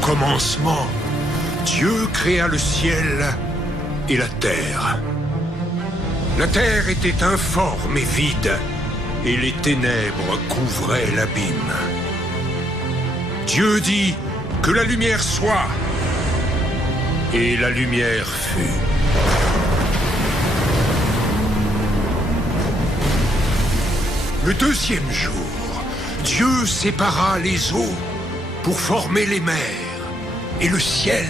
commencement, Dieu créa le ciel et la terre. La terre était informe et vide, et les ténèbres couvraient l'abîme. Dieu dit que la lumière soit, et la lumière fut. Le deuxième jour, Dieu sépara les eaux pour former les mers et le ciel.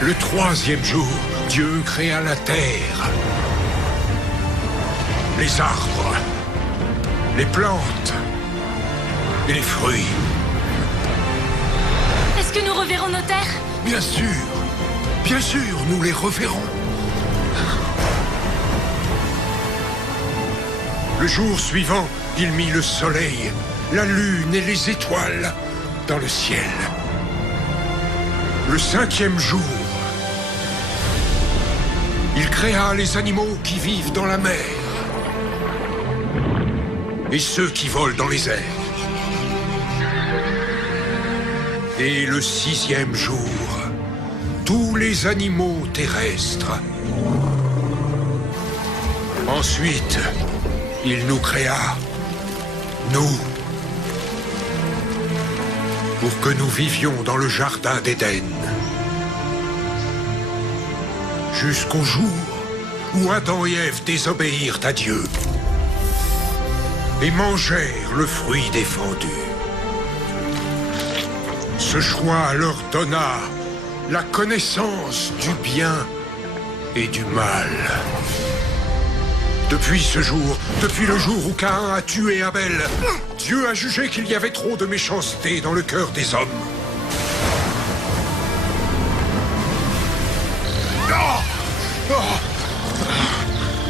Le troisième jour, Dieu créa la terre, les arbres, les plantes et les fruits. Est-ce que nous reverrons nos terres? Bien sûr, nous les reverrons. Le jour suivant, il mit le soleil, la lune et les étoiles dans le ciel. Le cinquième jour, il créa les animaux qui vivent dans la mer et ceux qui volent dans les airs. Et le sixième jour, tous les animaux terrestres. Ensuite, il nous créa, nous, pour que nous vivions dans le jardin d'Éden. Jusqu'au jour où Adam et Ève désobéirent à Dieu et mangèrent le fruit défendu. Ce choix leur donna la connaissance du bien et du mal. Depuis ce jour, depuis le jour où Caïn a tué Abel, Dieu a jugé qu'il y avait trop de méchanceté dans le cœur des hommes.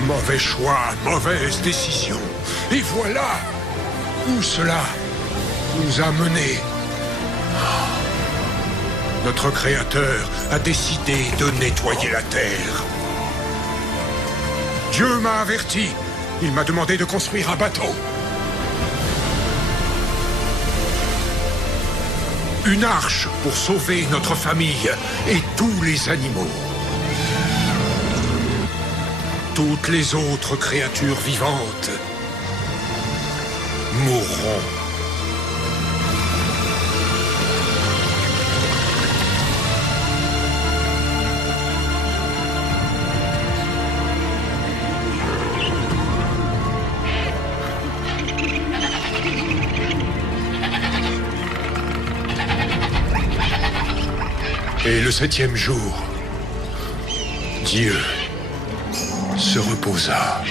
Mauvais choix, mauvaise décision. Et voilà où cela nous a menés. Notre Créateur a décidé de nettoyer la terre. Dieu m'a averti. Il m'a demandé de construire un bateau. Une arche pour sauver notre famille et tous les animaux. Toutes les autres créatures vivantes mourront. Et le septième jour, Dieu se reposa.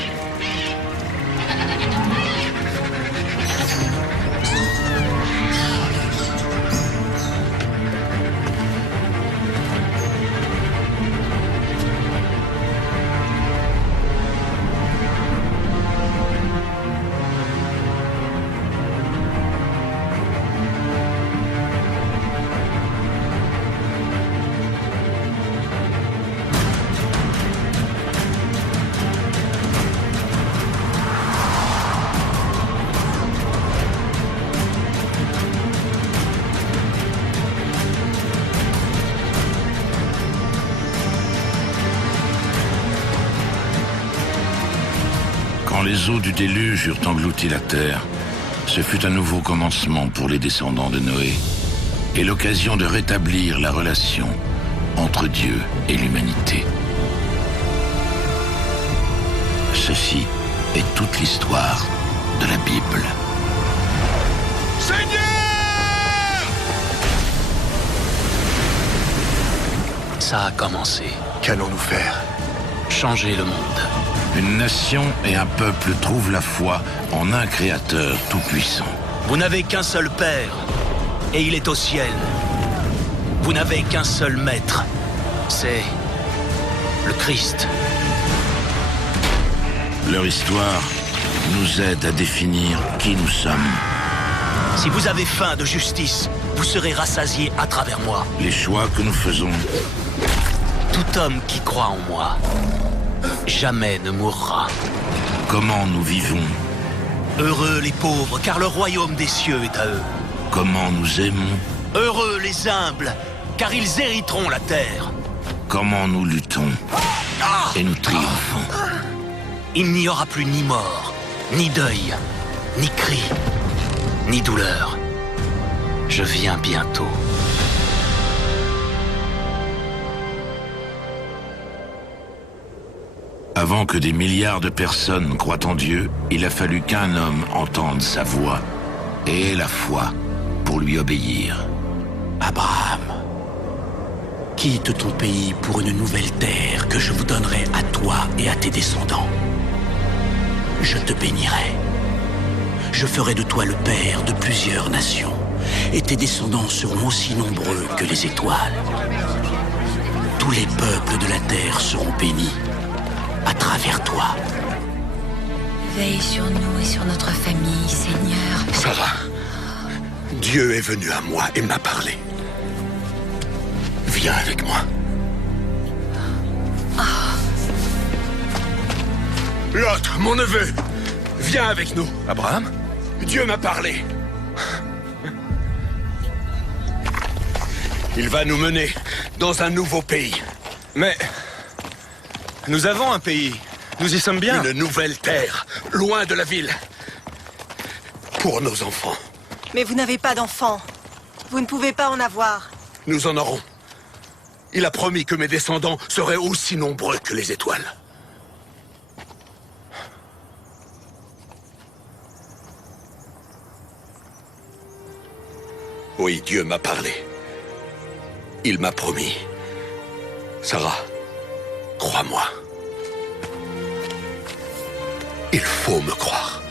Quand les eaux du déluge eurent englouti la terre, ce fut un nouveau commencement pour les descendants de Noé et l'occasion de rétablir la relation entre Dieu et l'humanité. Ceci est toute l'histoire de la Bible. Seigneur! Ça a commencé. Qu'allons-nous faire? Changer le monde. Une nation et un peuple trouvent la foi en un Créateur tout-puissant. Vous n'avez qu'un seul Père, et il est au ciel. Vous n'avez qu'un seul Maître, c'est le Christ. Leur histoire nous aide à définir qui nous sommes Si vous avez faim de justice, vous serez rassasiés à travers moi. Les choix que nous faisons, Tout homme qui croit en moi, jamais ne mourra. comment nous vivons, Heureux les pauvres, car le royaume des cieux est à eux. comment nous aimons, Heureux les humbles, car ils hériteront la terre. comment nous luttons et nous triomphons. Il n'y aura plus ni mort, ni deuil, ni cri, ni douleur. Je viens bientôt. Avant que des milliards de personnes croient en Dieu, il a fallu qu'un homme entende sa voix et ait la foi pour lui obéir. Abraham, quitte ton pays pour une nouvelle terre que je vous donnerai à toi et à tes descendants. Je te bénirai. Je ferai de toi le père de plusieurs nations, et tes descendants seront aussi nombreux que les étoiles. Tous les peuples de la terre seront bénis à travers toi. Veille sur nous et sur notre famille, Seigneur. Sarah, Dieu est venu à moi et m'a parlé. Viens avec moi. Lot, mon neveu, viens avec nous. Abraham? Dieu m'a parlé. Il va nous mener dans un nouveau pays. Mais... nous avons un pays. Nous y sommes bien. Une nouvelle terre, loin de la ville. Pour nos enfants. Mais vous n'avez pas d'enfants. Vous ne pouvez pas en avoir. Nous en aurons. Il a promis que mes descendants seraient aussi nombreux que les étoiles. Oui, Dieu m'a parlé. Il m'a promis. Sarah, crois-moi. Il faut me croire.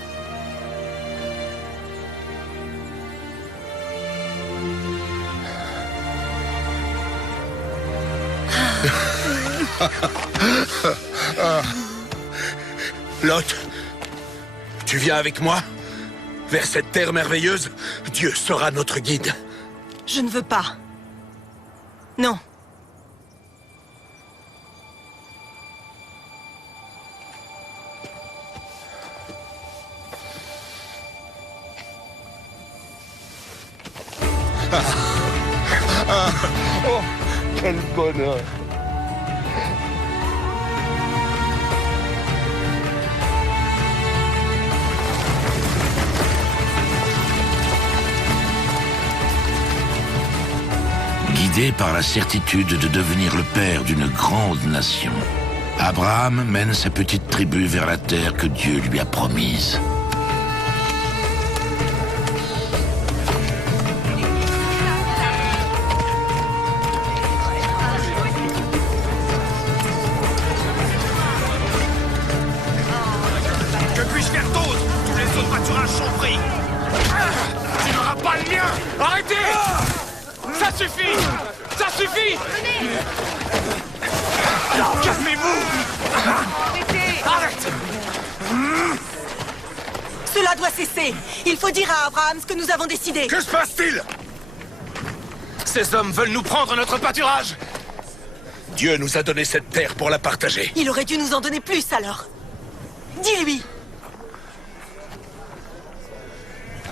Lot, tu viens avec moi? Vers cette terre merveilleuse, Dieu sera notre guide. Je ne veux pas. Non. Oh, quel bonheur! Guidé par la certitude de devenir le père d'une grande nation, Abraham mène sa petite tribu vers la terre que Dieu lui a promise. Que puis-je faire d'autre? Tous les autres pâturages sont pris. Tu n'auras pas le mien. Arrêtez! Ça suffit! Ça suffit! Calmez-vous! Arrête! Cela doit cesser. Il faut dire à Abraham ce que nous avons décidé. Que se passe-t-il? Ces hommes veulent nous prendre notre pâturage. Dieu nous a donné cette terre pour la partager. Il aurait dû nous en donner plus alors. Dis-lui.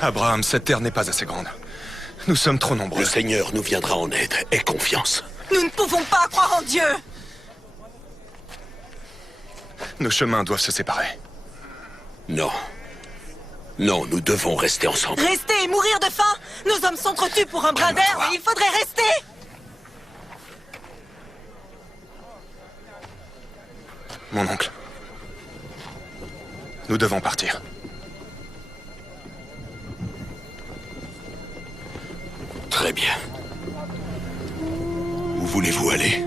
Abraham, cette terre n'est pas assez grande. Nous sommes trop nombreux. Le Seigneur nous viendra en aide. Aie confiance. Nous ne pouvons pas croire en Dieu. Nos chemins doivent se séparer. Non. Non, nous devons rester ensemble. Rester et mourir de faim. Nos hommes s'entretuent pour un brin d'herbe et il faudrait rester. Mon oncle. Nous devons partir. Très bien. Où voulez-vous aller?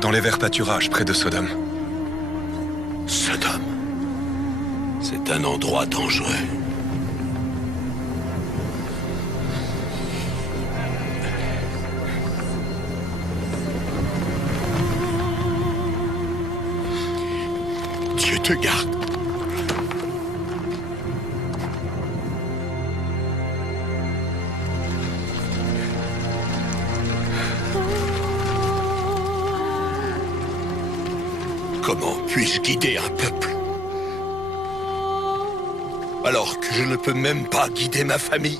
Dans les verts pâturages près de Sodome. Sodome. C'est un endroit dangereux. Dieu te garde. Comment puis-je guider un peuple alors que je ne peux même pas guider ma famille?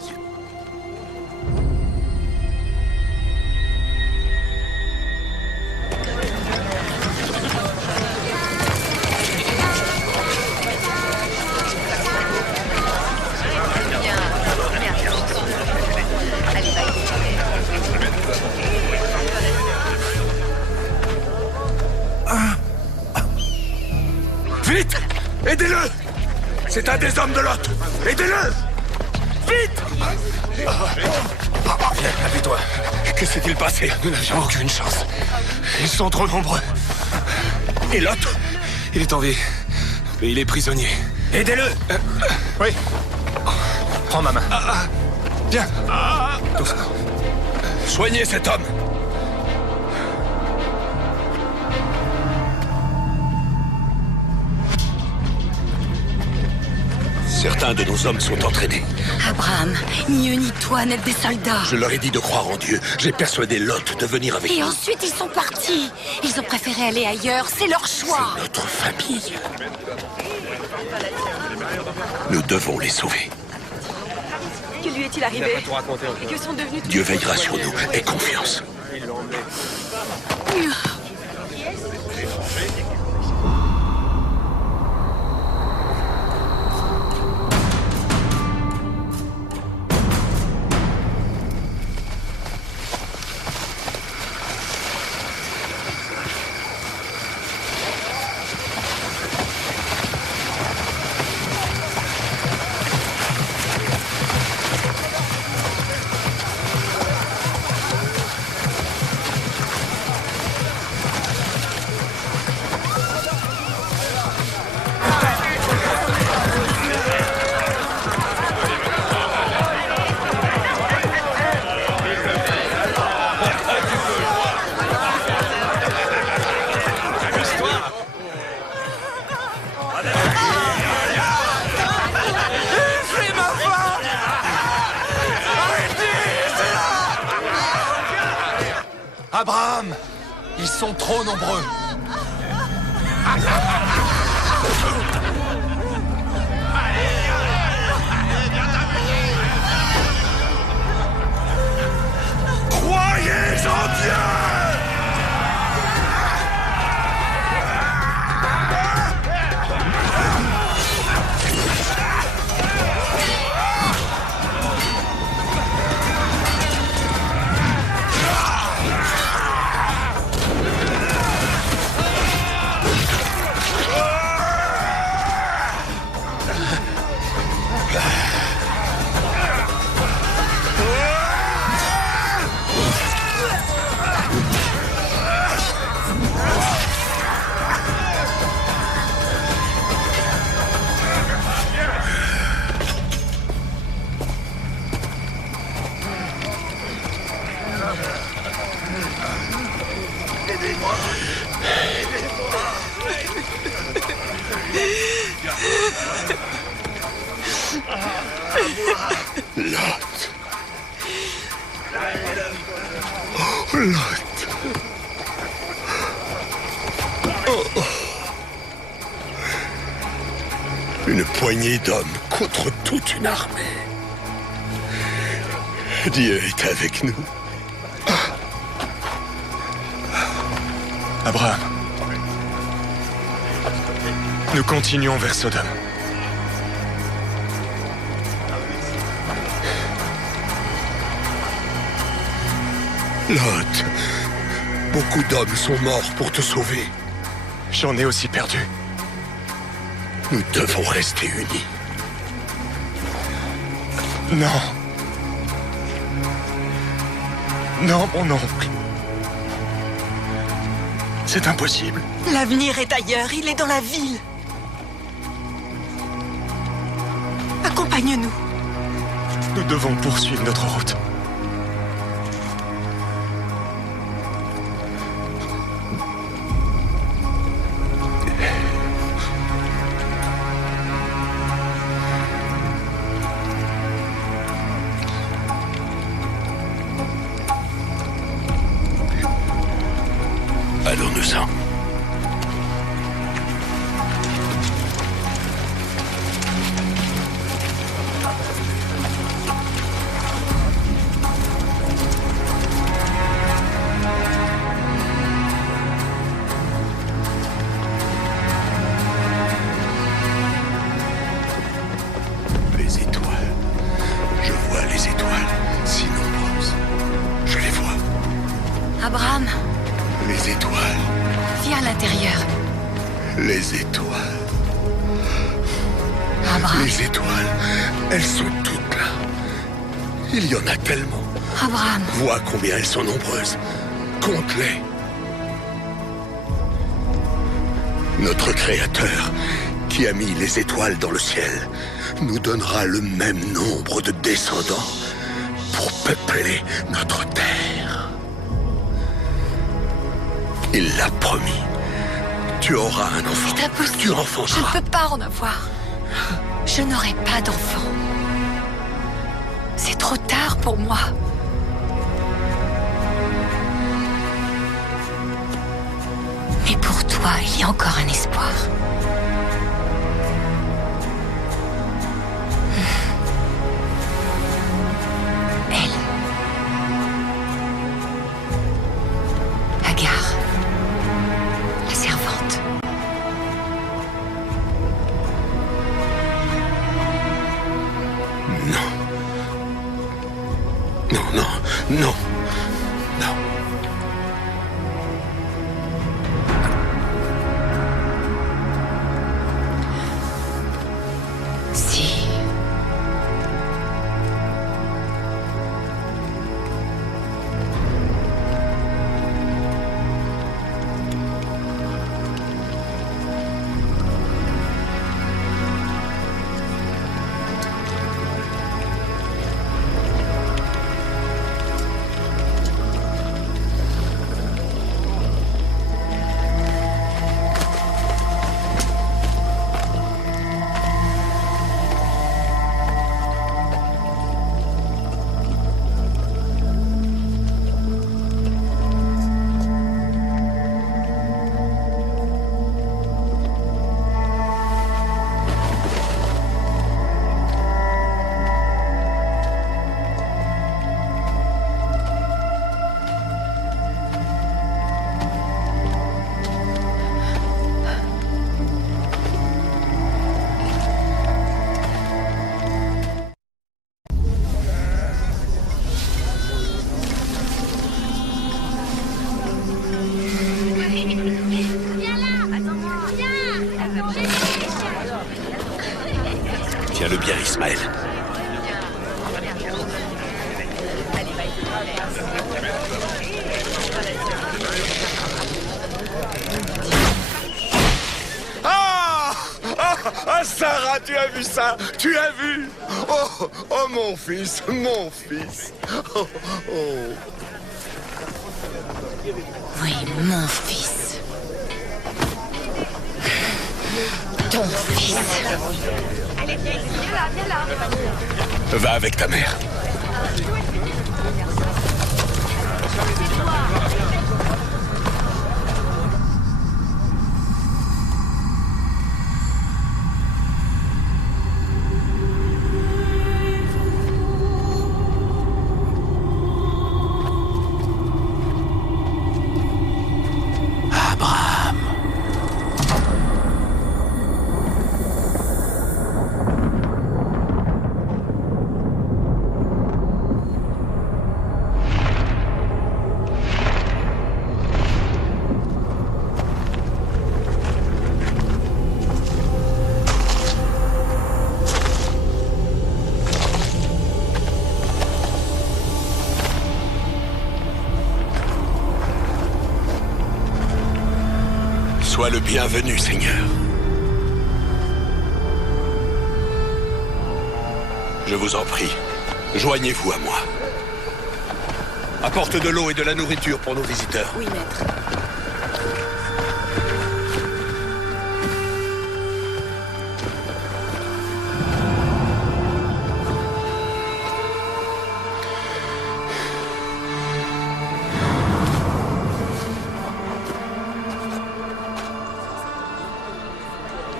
Vite! Aidez-le! C'est un des hommes de Lot! Aidez-le! Vite! Viens, appuie-toi. Que s'est-il passé? Nous n'avions aucune chance. Ils sont trop nombreux. Et Lot? Il est en vie. Mais il est prisonnier. Aidez-le! Oui. Prends ma main. Viens. Doucement. Soignez cet homme. Certains de nos hommes sont entraînés. Abraham, ni eux ni toi n'êtes des soldats. Je leur ai dit de croire en Dieu. J'ai persuadé Lot de venir avec Et nous. ensuite, ils sont partis. Ils ont préféré aller ailleurs. C'est leur choix. C'est notre famille. Nous devons les sauver. Que lui est-il arrivé? Et que sont devenus tous Dieu les veillera autres sur nous. Aie confiance. Abraham! Ils sont trop nombreux. Croyez en Dieu! Lot. Oh, Lot. Oh. Une poignée d'hommes contre toute une armée. Dieu est avec nous. Abraham. Nous continuons vers Sodome. Lot, beaucoup d'hommes sont morts pour te sauver. J'en ai aussi perdu. Nous devons rester unis. Non. Non, mon oncle. C'est impossible. L'avenir est ailleurs, il est dans la ville. Accompagne-nous. Nous devons poursuivre notre route. Allons-nous-en. Abraham, Les étoiles. viens à l'intérieur. Les étoiles. Abraham, Les étoiles. Elles sont toutes là. Il y en a tellement. Abraham, Vois combien elles sont nombreuses. Compte-les. Notre Créateur, qui a mis les étoiles dans le ciel, nous donnera le même nombre de descendants pour peupler notre terre. Il l'a promis. Tu auras un enfant. c'est impossible. Tu Je enfanteras. ne peux pas en avoir. Je n'aurai pas d'enfant. C'est trop tard pour moi. Mais pour toi, il y a encore un espoir. Elle. Agar. La servante. Non. Non, non, non. Non. Si. Tiens-le bien, Ismaël. Ah, Sarah, tu as vu ça? Tu as vu? Oh, oh, mon fils, mon fils. Oh, oh. Oui, mon fils. Ton fils. Va avec ta mère. Abraham. Sois le bienvenu, Seigneur. Je vous en prie, joignez-vous à moi. Apporte de l'eau et de la nourriture pour nos visiteurs. Oui, maître.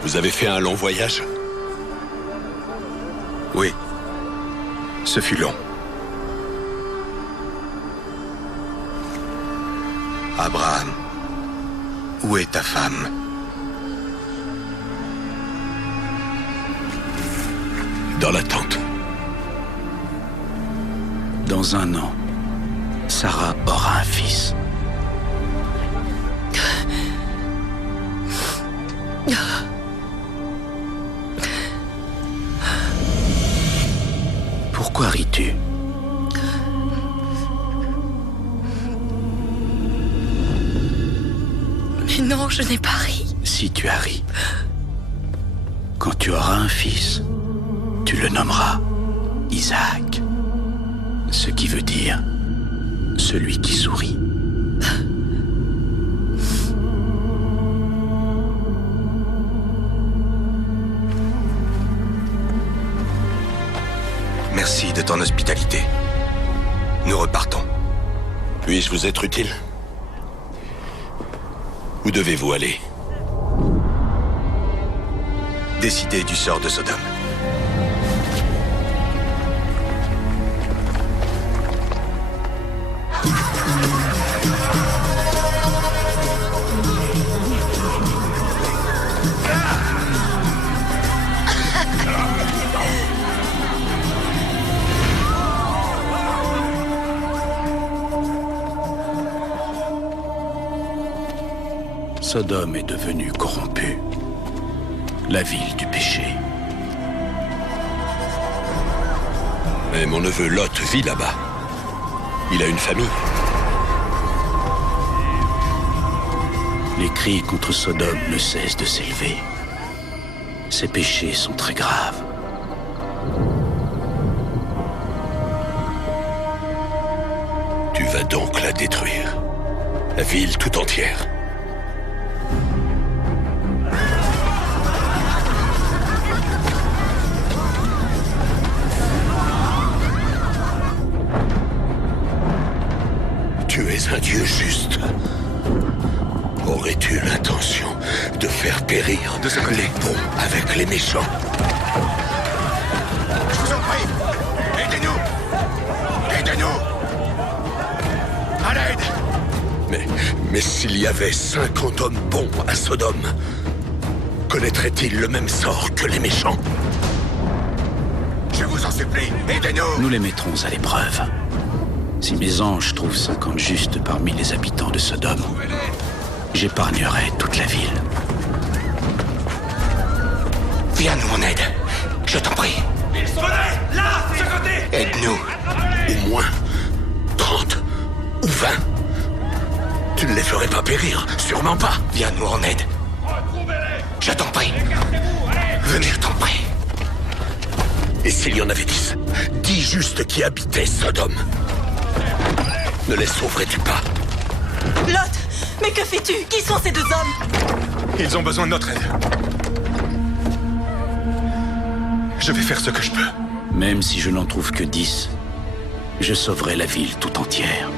Vous avez fait un long voyage? Oui. Ce fut long. Abraham, où est ta femme? Dans la tente. Dans un an, Sarah aura un fils. Pourquoi ris-tu? Mais non, je n'ai pas ri. Si tu as ri, quand tu auras un fils, tu le nommeras Isaac. Ce qui veut dire celui qui sourit. Merci de ton hospitalité. Nous repartons. Puis-je vous être utile? Où devez-vous aller? Décider du sort de Sodome. Sodome est devenue corrompue, la ville du péché. Mais mon neveu Lot vit là-bas. Il a une famille. Les cris contre Sodome ne cessent de s'élever. Ses péchés sont très graves. Tu vas donc la détruire. La ville tout entière. Tu es un Dieu juste. Aurais-tu l'intention de faire périr les bons avec les méchants? Je vous en prie, aidez-nous! Aidez-nous! À l'aide! Mais s'il y avait 50 hommes bons à Sodome, connaîtraient-ils le même sort que les méchants? Je vous en supplie, aidez-nous! Nous les mettrons à l'épreuve. Si mes anges trouvent 50 justes parmi les habitants de Sodome, j'épargnerai toute la ville. Viens-nous en aide, je t'en prie. Venez! Là! De ce côté! Aide-nous. Au moins 30 ou 20. Tu ne les ferais pas périr, sûrement pas. Viens-nous en aide. Je t'en prie. Venez, je t'en prie. Et s'il y en avait 10 justes qui habitaient Sodome, ne les sauverais-tu pas? Lot, mais que fais-tu? Qui sont ces deux hommes? Ils ont besoin de notre aide. Je vais faire ce que je peux. Même si je n'en trouve que 10, je sauverai la ville tout entière.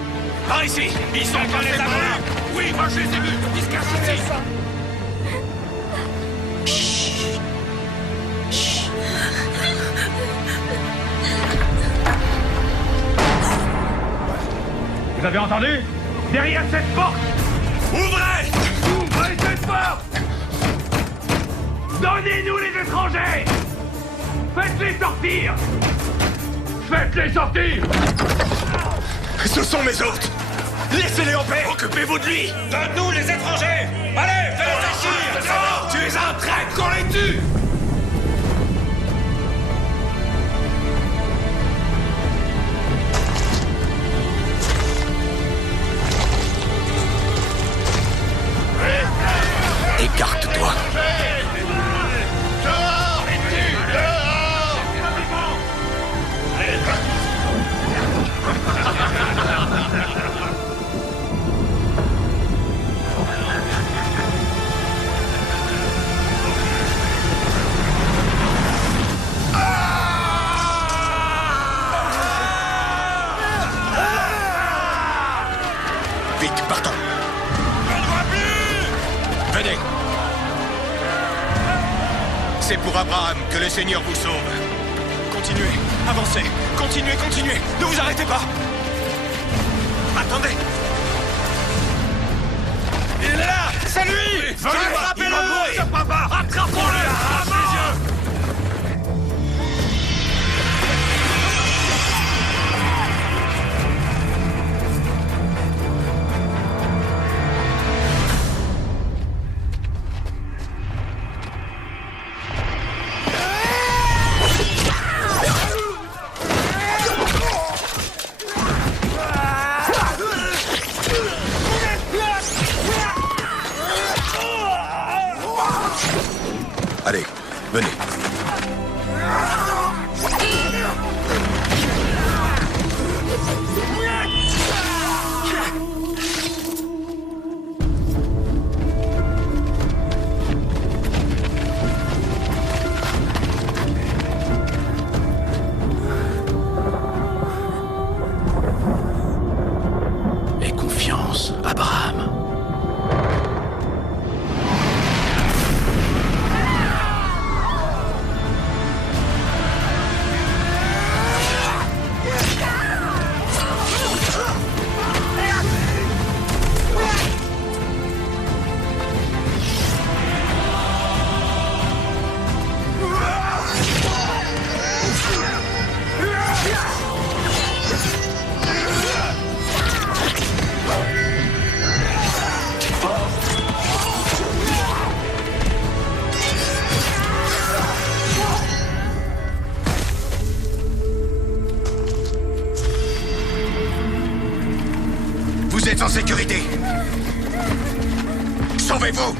Par ici! Ils sont pas les avoir! Oui, moi je les ai vus! Ils se cachent ici! Vous avez entendu? Derrière cette porte! Ouvrez! Ouvrez cette porte! Donnez-nous les étrangers! Faites-les sortir! Faites-les sortir! Ce sont mes hôtes! Laissez-les en paix! Occupez-vous de lui! Donne-nous les étrangers! Allez, fais-les sortir! Tu es un traître, qu'on les tue! Écarte-toi. Vite, partons. Venez. C'est pour Abraham que le Seigneur vous sauve. Continuez, avancez, continuez, continuez, ne vous arrêtez pas. Attendez. Il est là. C'est lui. Venez, frappez-le. Attrapons-le. Arrache les yeux. Allez, venez. Aie confiance, Abraham. Vous êtes en sécurité. Sauvez-vous.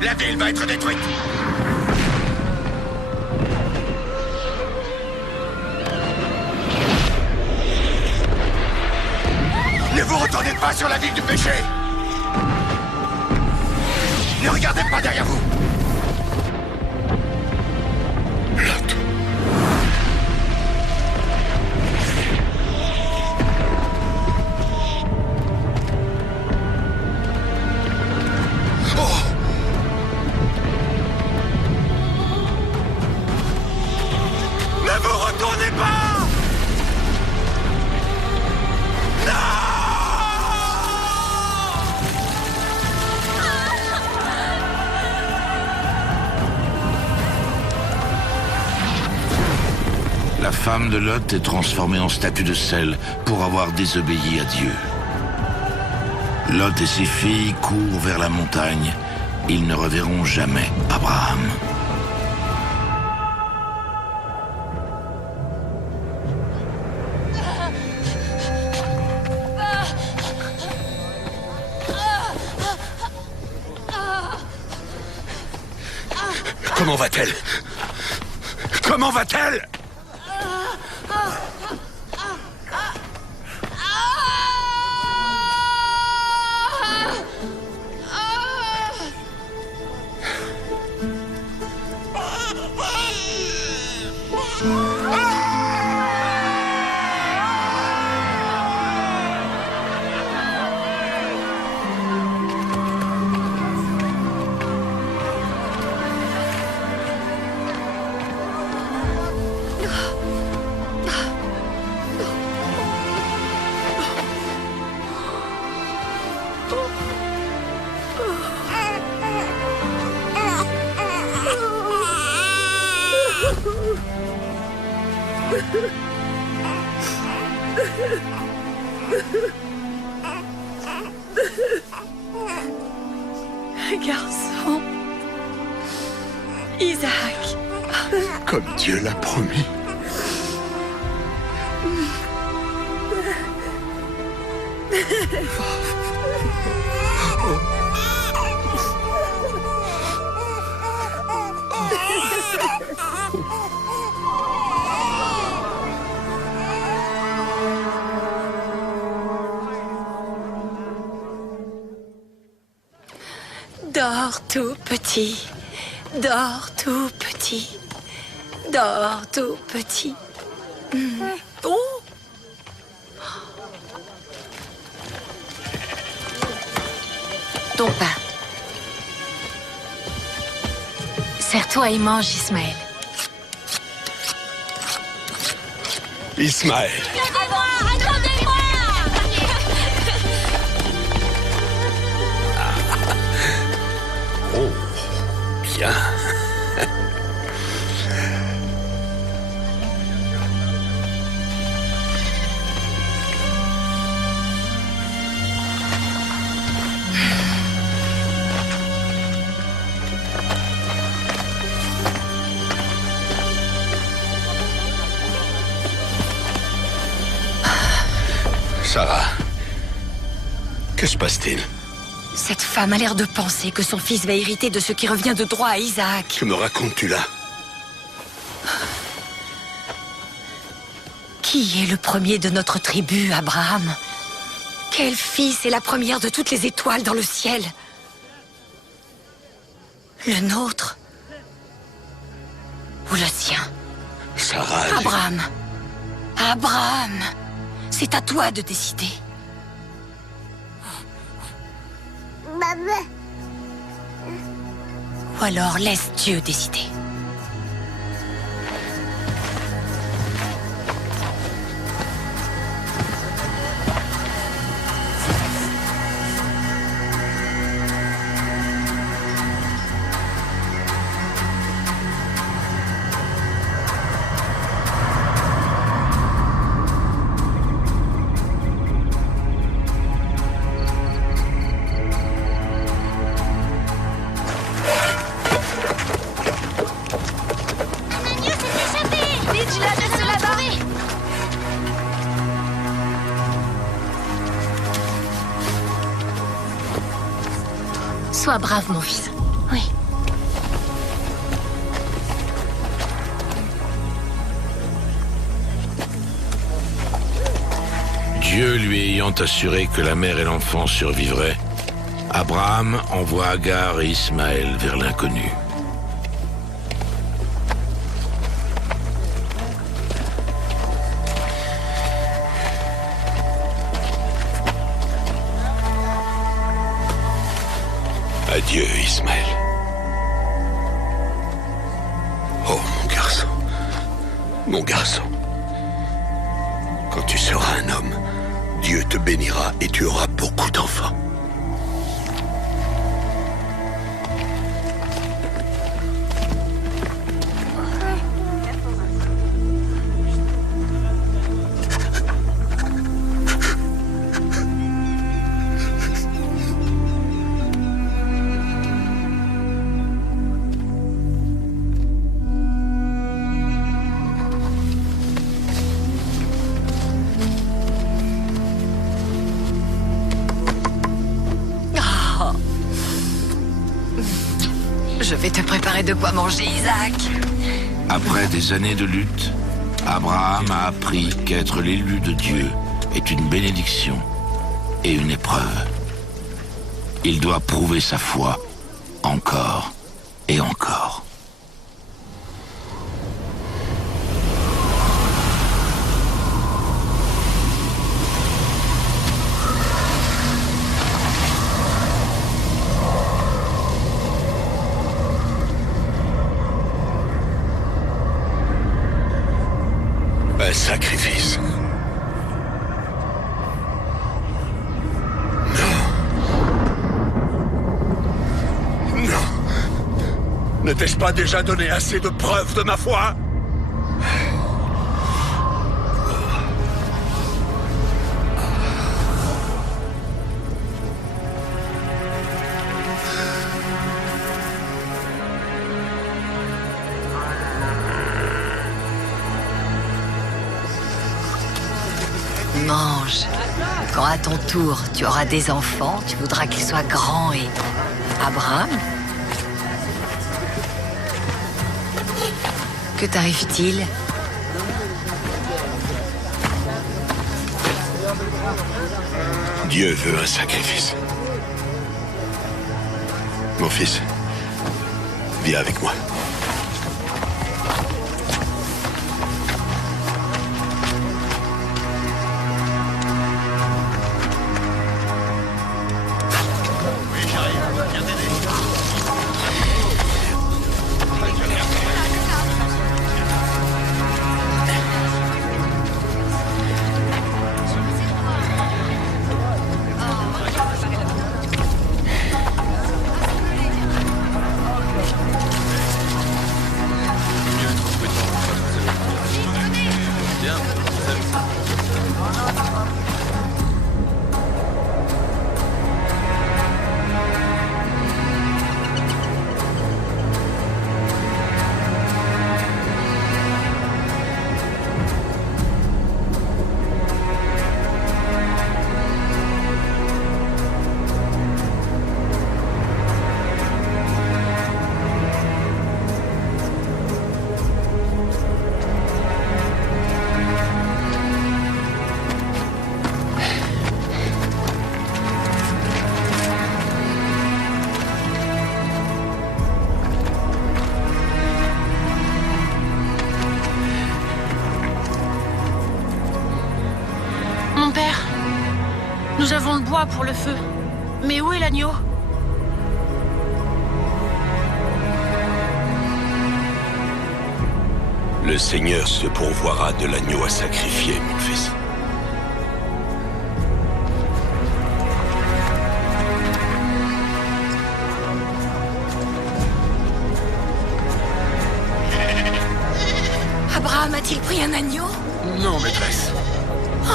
La ville va être détruite. Ne vous retournez pas sur la ville du péché. Ne regardez pas derrière vous. Lot. Ne vous retournez pas! La femme de Lot est transformée en statue de sel pour avoir désobéi à Dieu. Lot et ses filles courent vers la montagne. Ils ne reverront jamais Abraham. Comment va-t-elle? Comment va-t-elle? Garçon. Isaac. Comme Dieu l'a promis. Dors tout petit. Dors tout petit. Dors tout petit. Oh! Ton pain. Serre-toi et mange, Ismaël. Ismaël. Attendez-moi! Oh, bien. Sarah, que se passe-t-il? Cette femme a l'air de penser que son fils va hériter de ce qui revient de droit à Isaac. Que me racontes-tu là? Qui est le premier de notre tribu, Abraham? Quel fils est la première de toutes les étoiles dans le ciel? Le nôtre? Ou le sien? Sarah... Abraham! Abraham! C'est à toi de décider. Maman. Ou alors laisse Dieu décider. Sois brave, mon fils. Oui. Dieu lui ayant assuré que la mère et l'enfant survivraient, Abraham envoie Agar et Ismaël vers l'inconnu. Adieu, Ismaël. Oh, mon garçon. Mon garçon. Quand tu seras un homme, Dieu te bénira et tu auras beaucoup d'enfants. Je vais te préparer de quoi manger, Isaac. Après des années de lutte, Abraham a appris qu'être l'élu de Dieu est une bénédiction et une épreuve. Il doit prouver sa foi encore et encore. Un sacrifice. Non. Non. Ne t'ai-je pas déjà donné assez de preuves de ma foi? Mange. Quand à ton tour, tu auras des enfants, tu voudras qu'ils soient grands et... Abraham? Que t'arrive-t-il? Dieu veut un sacrifice. Mon fils, viens avec moi. Nous avons le bois pour le feu. Mais où est l'agneau? Le Seigneur se pourvoira de l'agneau à sacrifier, mon fils. Abraham a-t-il pris un agneau? Non, maîtresse. Oh.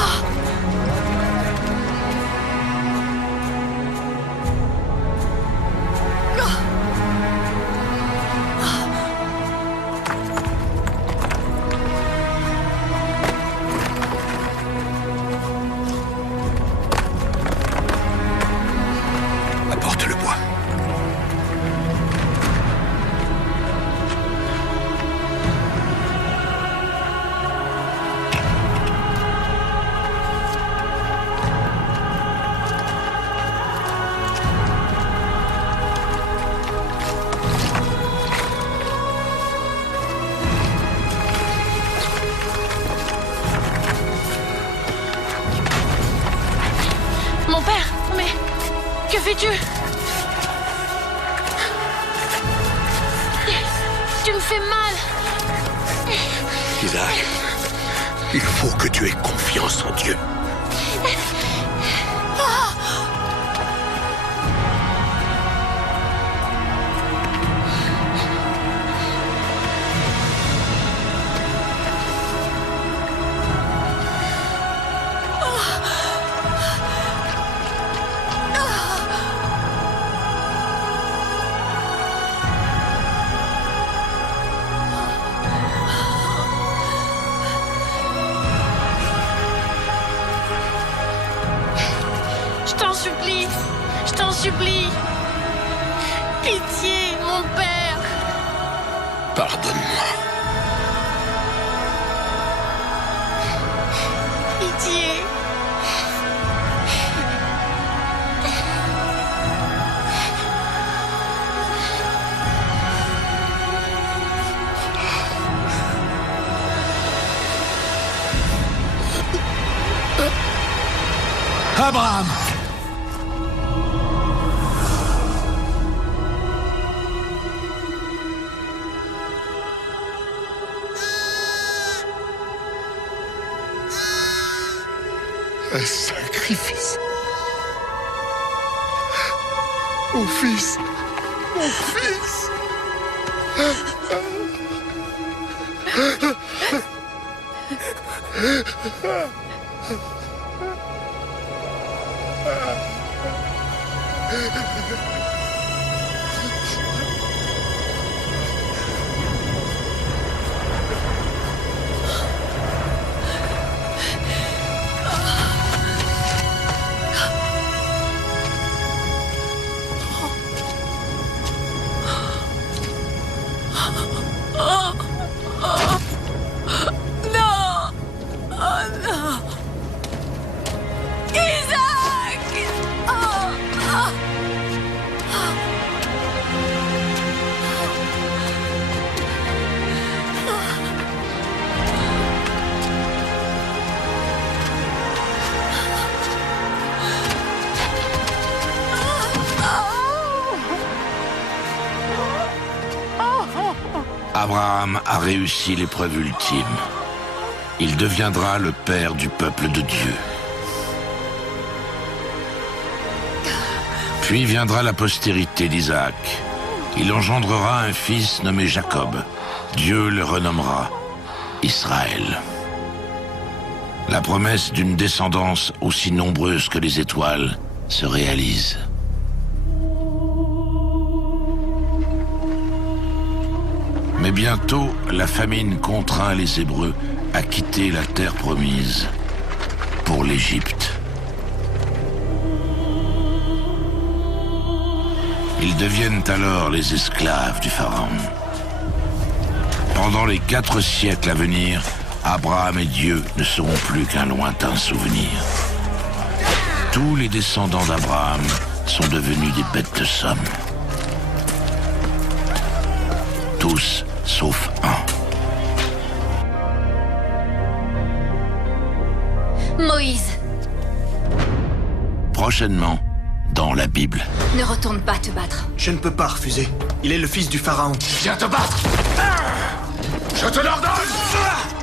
Apporte le bois. Mon père, mais que fais-tu? Tu me fais mal. Isaac, il faut que tu aies confiance en Dieu. Je t'en supplie. Pitié, mon père. Pardonne-moi. Pitié. Abraham! Un sacrifice. Mon fils. Mon fils. Abraham a réussi l'épreuve ultime. Il deviendra le père du peuple de Dieu. Puis viendra la postérité d'Isaac. Il engendrera un fils nommé Jacob. Dieu le renommera Israël. La promesse d'une descendance aussi nombreuse que les étoiles se réalise. Mais bientôt, la famine contraint les Hébreux à quitter la terre promise pour l'Égypte. Ils deviennent alors les esclaves du Pharaon. Pendant les 4 siècles à venir, Abraham et Dieu ne seront plus qu'un lointain souvenir. Tous les descendants d'Abraham sont devenus des bêtes de somme. Tous sauf un. Moïse. Prochainement, dans la Bible. Ne retourne pas te battre. Je ne peux pas refuser. Il est le fils du pharaon. Viens te battre! Je te l'ordonne!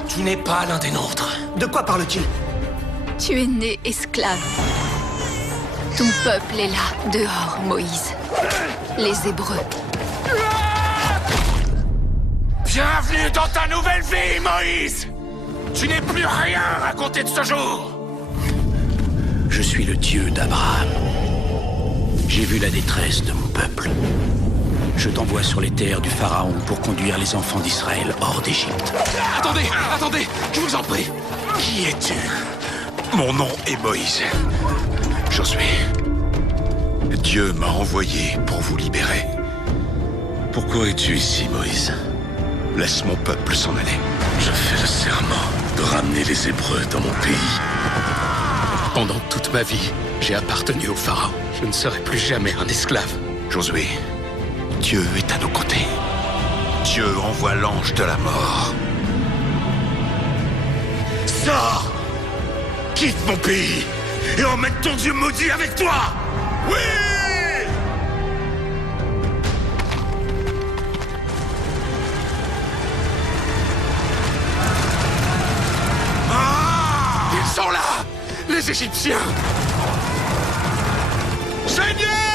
Tu n'es pas l'un des nôtres. De quoi parle-t-il? Tu es né esclave. Ton peuple est là, dehors, Moïse. Les Hébreux. Bienvenue dans ta nouvelle vie, Moïse! Tu n'es plus rien à compter de ce jour! Je suis le Dieu d'Abraham. J'ai vu la détresse de mon peuple. Je t'envoie sur les terres du Pharaon pour conduire les enfants d'Israël hors d'Égypte. Attendez, attendez, je vous en prie. Qui es-tu? Mon nom est Moïse. Josué. Dieu m'a envoyé pour vous libérer. Pourquoi es-tu ici, Moïse? Laisse mon peuple s'en aller. Je fais le serment de ramener les Hébreux dans mon pays. Pendant toute ma vie, j'ai appartenu au Pharaon. Je ne serai plus jamais un esclave. Josué, Dieu est à nos côtés. Dieu envoie l'ange de la mort. Sors! Quitte mon pays et emmène ton Dieu maudit avec toi! Oui! Ah! Ils sont là! Les Égyptiens! Seigneur!